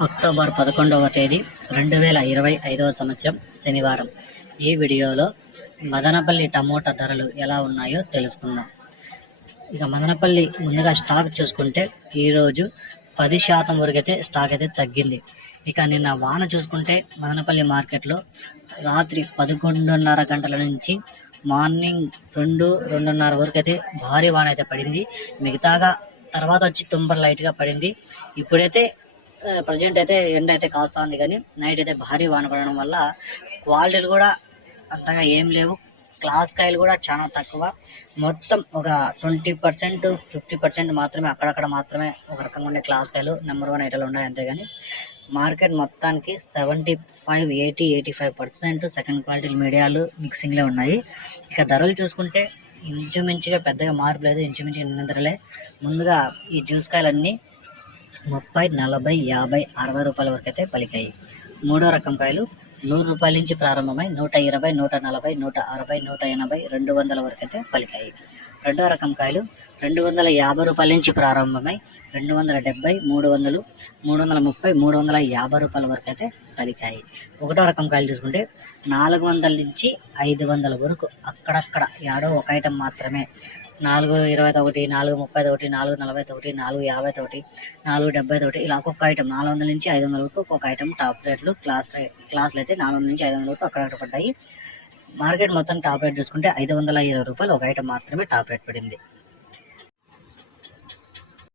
October 11వ తేదీ 2025వ సంవత్సరం శనివారం. ఈ వీడియోలో మదనపల్లి టమోటా ధరలు ఎలా ఉన్నాయో తెలుసుకుందాం. ఇక మదనపల్లి ముందుగా స్టాక్ చూసుకుంటే ఈరోజు 10% వరకైతే స్టాక్ అయితే తగ్గింది. ఇక నిన్న వాన చూసుకుంటే మదనపల్లి మార్కెట్లో రాత్రి 11:30 గంటల నుంచి మార్నింగ్ 2-2:30 వరకు అయితే భారీ వాన అయితే పడింది. మిగతాగా తర్వాత వచ్చి తుంపర లైట్గా పడింది. ఇప్పుడైతే ప్రజెంట్ అయితే ఎండ అయితే కాస్తుంది, కానీ నైట్ అయితే భారీ వాన పడడం వల్ల క్వాలిటీలు కూడా అంతగా ఏం లేవు. క్లాస్ కాయలు కూడా చాలా తక్కువ. మొత్తం ఒక 20% 50% మాత్రమే అక్కడక్కడ మాత్రమే ఒక రకంగా ఉండే క్లాస్ కాయలు నెంబర్ 1 ఐటలు ఉన్నాయి. అంతేగాని మార్కెట్ మొత్తానికి 75-80-85% సెకండ్ క్వాలిటీ మీడియాలు మిక్సింగ్లో ఉన్నాయి. ఇక ధరలు చూసుకుంటే ఇంచుమించుగా పెద్దగా మార్పు లేదు, ఇంచుమించుగా నిన్న ధరలే. ముందుగా ఈ జ్యూస్ కాయలన్నీ 30, 40, 50, 60 రూపాయల వరకు అయితే పలికాయి. మూడో రకం కాయలు 100 రూపాయల నుంచి ప్రారంభమై 120, 140, 160, 180, 200 వరకు అయితే పలికాయి. రెండో రకం కాయలు 250 రూపాయల నుంచి ప్రారంభమై 270, 300, 330, 350 రూపాయల వరకు అయితే పలికాయి. ఒకటో రకం కాయలు చూసుకుంటే 400 నుంచి 500 వరకు అక్కడక్కడ ఏడో ఒక ఐటెం మాత్రమే. 421, 431, 441, 451, 471 ఇలా ఒక్కొక్క ఐటెం 400 నుంచి 500 వరకు ఒక్కొక్క ఐటెం టాప్ రేట్లు. క్లాస్లు అయితే 400 నుంచి 500 వరకు అక్కడక్కడ పడ్డాయి. మార్కెట్ మొత్తం టాప్ రేట్ చూసుకుంటే 520 రూపాయలు ఒక ఐటెం మాత్రమే టాప్ రేట్ పడింది.